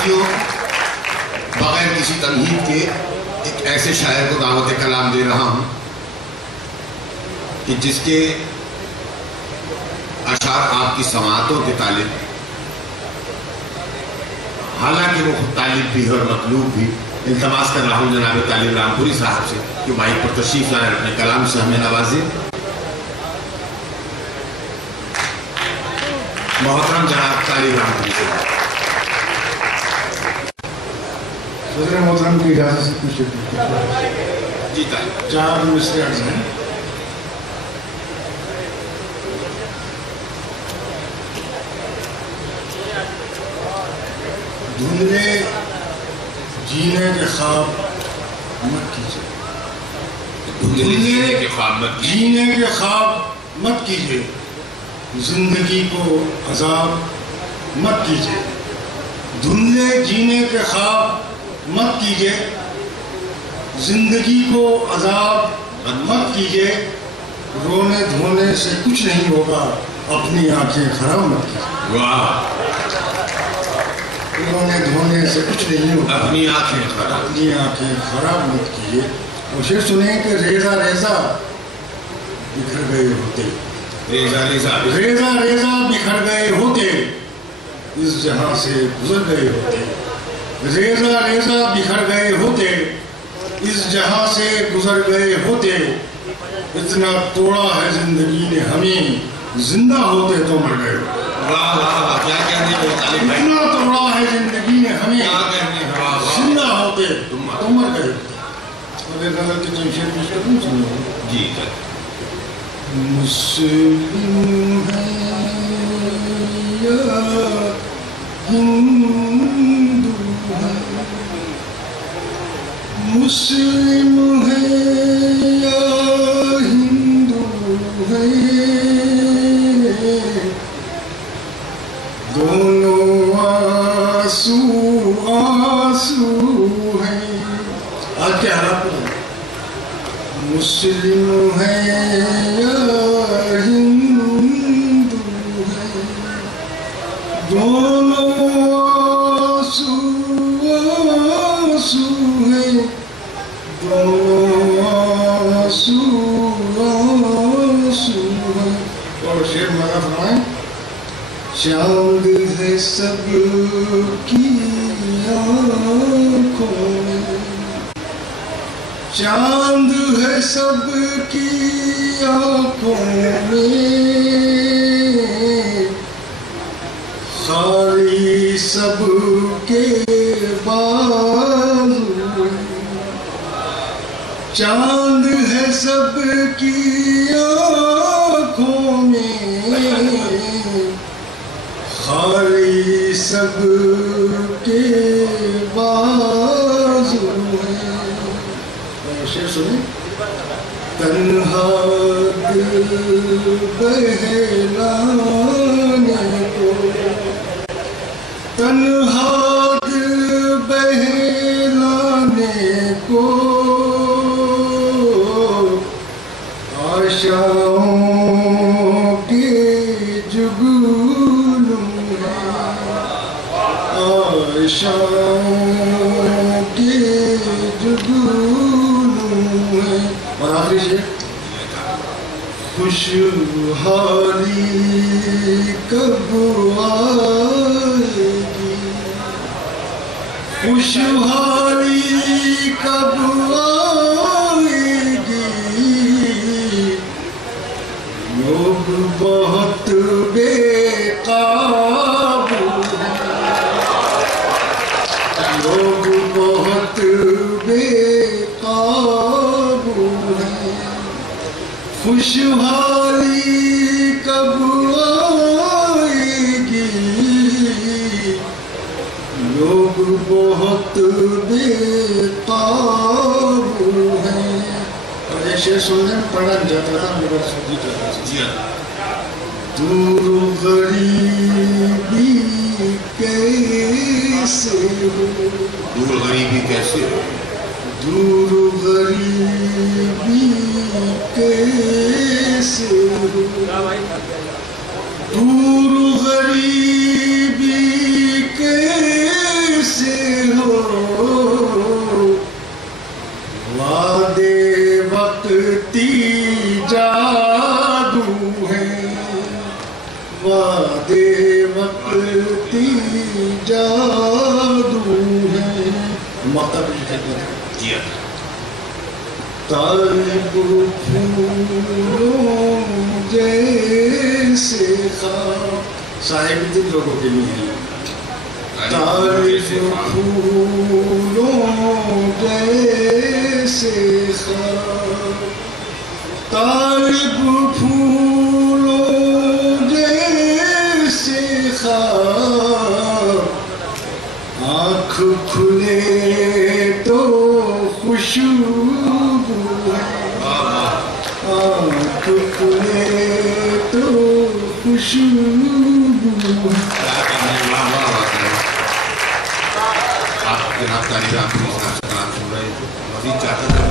ساتھیوں، بغیر کسی تمہید کے ایک ایسے شاعر کو دعوت کلام دے رہا ہوں کہ جس کے اشعار آپ کی سماعتوں کے طالب، حالانکہ وہ خود طالب بھی اور مطلوب بھی، التماس کر رہا ہوں جناب طالب رامپوری صاحب سے کہ مائک پر تشریف لائیں، اپنے کلام سے ہمیں نوازیں۔ محترم جناب طالب رامپوری صاحب۔ صدر محترم کی اجازت سے کچھ جی طالب، 4 مصرے عرض ہیں۔ دھندلے جینے کے خواب مت کیجئے، دھندلے جینے کے خواب مت کیجئے، جینے کے خواب مت کیجئے، زندگی کو عذاب مت کیجئے، دھندلے جینے کے خواب مت کیجئے، زندگی کو عذاب مت کیجئے، رونے دھونے سے کچھ نہیں ہوگا، اپنی آنکھیں خراب مت کیجئے۔ واہ، رونے دھونے سے کچھ نہیں ہوگا، اپنی آنکھیں خراب، اپنی آنکھیں خراب مت کیجئے۔ اور شعر سنیں کہ ریزہ ریزہ بکھر گئے ہوتے، ریزہ ریزہ ریزہ ریزہ بکھر گئے ہوتے، اس جہاں سے گزر گئے ہوتے، ریزہ ریزہ بکھر گئے ہوتے، اس جہاں سے گزر گئے ہوتے، اتنا توڑا ہے زندگی نے ہمیں، زندہ ہوتے تو مر گئے ہوتے۔ واہ واہ واہ، کیا کہنے ہیں طالب بھائی، اتنا توڑا ہے زندگی نے ہمیں، کیا کہنے ہیں، واہ واہ، زندہ ہوتے تو مر گئے ہوتے۔ اور ایک غزل کی تمشیر پیش کروں سنو۔ جی طالب۔ مسلم ہے یا ہندو ہے، مسلم ہے یا ہندو ہے، دونوں آنسو آنسو ہیں۔ آج کیا حالات پر ہے؟ مسلم ہے یا ہندو ہے، دونوں آنسو آنسو ہیں، دونوں آنسو آنسو ہیں۔ اور شعر مانا فرمائیں۔ چاند ہے سب کی آنکھوں میں، چاند ہے سب کی آنکھوں میں، خالی سب کے بازو، چاند ہے سب کی آنکھوں میں، خالی سب کے بازو ہیں۔ شعر سنیں۔ تنہا دل بہلانے کو، تنہا دل بہلانے کو، آشاؤں کے جگنوں ہے، آشاؤں کے جگنوں ہے۔ اور آخری شعر۔ خوشحالی کب آئے گی، خوشحالی کب آئے گی، لوگ بہت بے قابو ہیں، لوگ بہت بے قابو ہیں، خوشحالی کب آئے گی، لوگ بہت بے قابو ہیں۔ اور یہ شعر سننے میں پڑھنا نہیں چاہتا تھا، میرے بات سنجی چاہتا تھا۔ جی ہاں۔ دور غریبی کیسے ہو، دور غریبی کیسے ہو، دور غریبی کیسے ہو، دور غریبی کیسے وعدے وقتی جادو ہے. مقطع بھی لکھا ہے. جی طالب پھولوں جیسے خواب صاحب دل لوگوں کے لیے ہے. طالب پھولوں جیسے خواب طالب پھولوں جیسے خواب آنکھ کھلے تو خوشبو ہے. آنکھ کھلے تو خوشبو ہے. آپ جناب تعلیم آپ کو اس کا کلام سن رہے ہیں. مزید چاہتا تھا